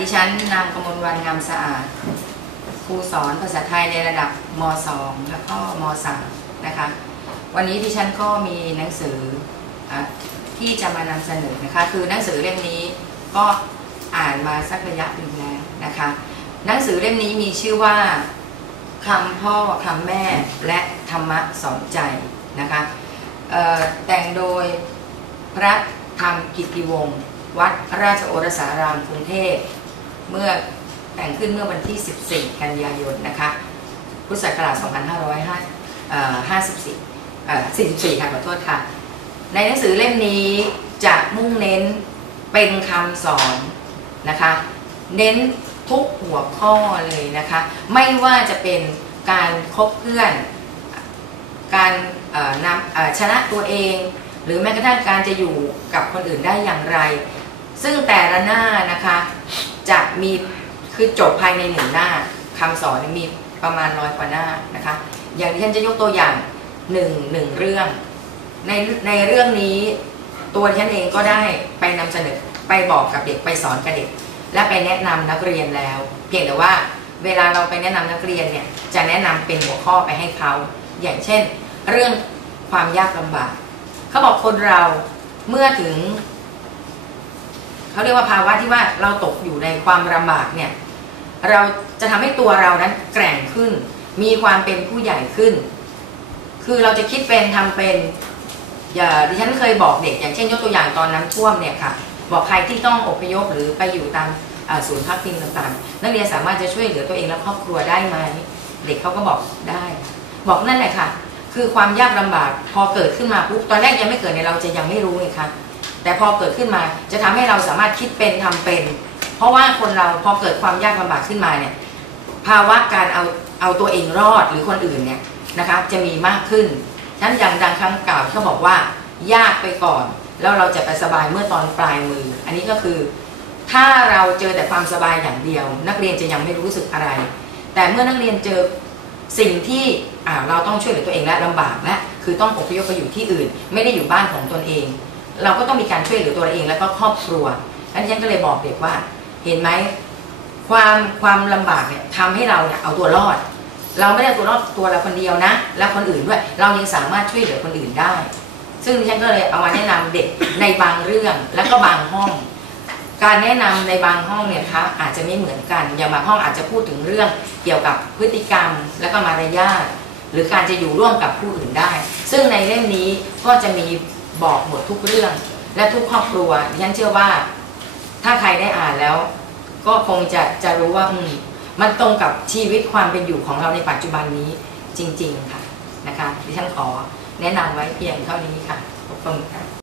ดิฉันนางกมลวันงามสะอาด ครูสอนภาษาไทยในระดับม .2 แล้วก็ม .3 นะคะ วันนี้ดิฉันก็มีหนังสืออะที่จะมานำเสนอนะคะ คือหนังสือเล่มนี้ก็อ่านมาสักระยะหนึ่งแล้วนะคะ หนังสือเล่มนี้มีชื่อว่าคำพ่อคำแม่และธรรมะสอนใจนะคะแต่งโดยพระธรรมกิติวงศ์ วัดราชโอรสารามกรุงเทพเมื่อแต่งขึ้นเมื่อวันที่ 14 กันยายนนะคะพุทธศักราช2554เอ่อ44 ค่ะขอโทษค่ะ ในหนังสือเล่มนี้จะมุ่งเน้นเป็นคำสอนนะคะ เน้นทุกหัวข้อเลยนะคะ ไม่ว่าจะเป็นการคบเพื่อน การนำชนะตัวเอง หรือแม้กระทั่งการจะอยู่กับคนอื่นได้อย่างไร ซึ่งแต่ละหน้านะคะจะมีคือจบภายในหนึ่งหน้าคำสอนมีประมาณร้อยกว่าหน้านะคะ อย่างที่ฉันจะยกตัวอย่างหนึ่งหนึ่งเรื่อง ในในเรื่องนี้ตัวฉันเองก็ได้ไปนำเสนอไปบอกกับเด็กไปสอนกับเด็ก และไปแนะนำนักเรียนแล้ว เพียงแต่ว่าเวลาเราไปแนะนำนักเรียนเนี่ยจะแนะนำเป็นหัวข้อไปให้เขาอย่างเช่น เรื่องความยากลำบาก เขาบอกคนเราเมื่อถึง เขาเรียกว่าภาวะที่ว่าเราตกอยู่ในความลำบากเนี่ยเราจะทำให้ตัวเรานั้นแกร่งขึ้น มีความเป็นผู้ใหญ่ขึ้น คือเราจะคิดเป็นทำเป็นอย่าดิฉันเคยบอกเด็ก อย่างเช่นยกตัวอย่างตอนน้ำท่วมเนี่ยค่ะ บอกใครที่ต้องอพยพหรือไปอยู่ตามศูนย์พักพิงต่างๆ นักเรียนสามารถจะช่วยเหลือตัวเองและครอบครัวได้ไหมเด็กเขาก็บอกได้ บอกนั่นแหละค่ะ คือความยากลำบากพอเกิดขึ้นมาปุ๊บตอนแรกยังไม่เกิดเนี่ยเราจะยังไม่รู้ไงคะ แต่พอเกิดขึ้นมาจะทำให้เราสามารถคิดเป็นทำเป็น เพราะว่าคนเราพอเกิดความยากลำบากขึ้นมาเนี่ยภาวะการเอาเอาตัวเองรอดหรือคนอื่นเนี่ยนะคะจะมีมากขึ้นฉะนั้นอย่างดังครั้งกล่าวเขาบอกว่ายากไปก่อน แล้วเราจะไปสบายเมื่อตอนปลายมือ อันนี้ก็คือถ้าเราเจอแต่ความสบายอย่างเดียว นักเรียนจะยังไม่รู้สึกอะไร แต่เมื่อนักเรียนเจอสิ่งที่เราต้องช่วยเหลือตัวเองและลำบากและคือต้องอพยพไปอยู่ที่อื่น ไม่ได้อยู่บ้านของตนเอง เราก็ต้องมีการช่วยเหลือตัวเองและก็ครอบครัวดังนั้นฉันก็เลยบอกเด็กว่า เห็นไหมความความลำบากเนี่ยทำให้เราเนี่ยเอาตัวรอด เราไม่ได้ตัวรอดตัวเราคนเดียวนะ และคนอื่นด้วย เรายังสามารถช่วยเหลือคนอื่นได้ ซึ่งฉันก็เลยเอามาแนะนำเด็กในบางเรื่องและก็บางห้อง การแนะนำในบางห้องเนี่ยนะคะอาจจะไม่เหมือนกัน อย่างบางห้องอาจจะพูดถึงเรื่องเกี่ยวกับพฤติกรรมและก็มารยาทหรือการจะอยู่ร่วมกับผู้อื่นได้ ซึ่งในเล่มนี้ก็จะมี บอกหมดทุกเรื่อง และทุกครอบครัวดิฉันเชื่อว่า ถ้าใครได้อ่านแล้ว ก็คงจะจะรู้ว่าอืมมันตรงกับชีวิตความเป็นอยู่ของเราในปัจจุบันนี้จริง ๆ ค่ะนะคะดิฉันขอแนะนำไว้เพียงเท่านี้ค่ะขอบคุณค่ะ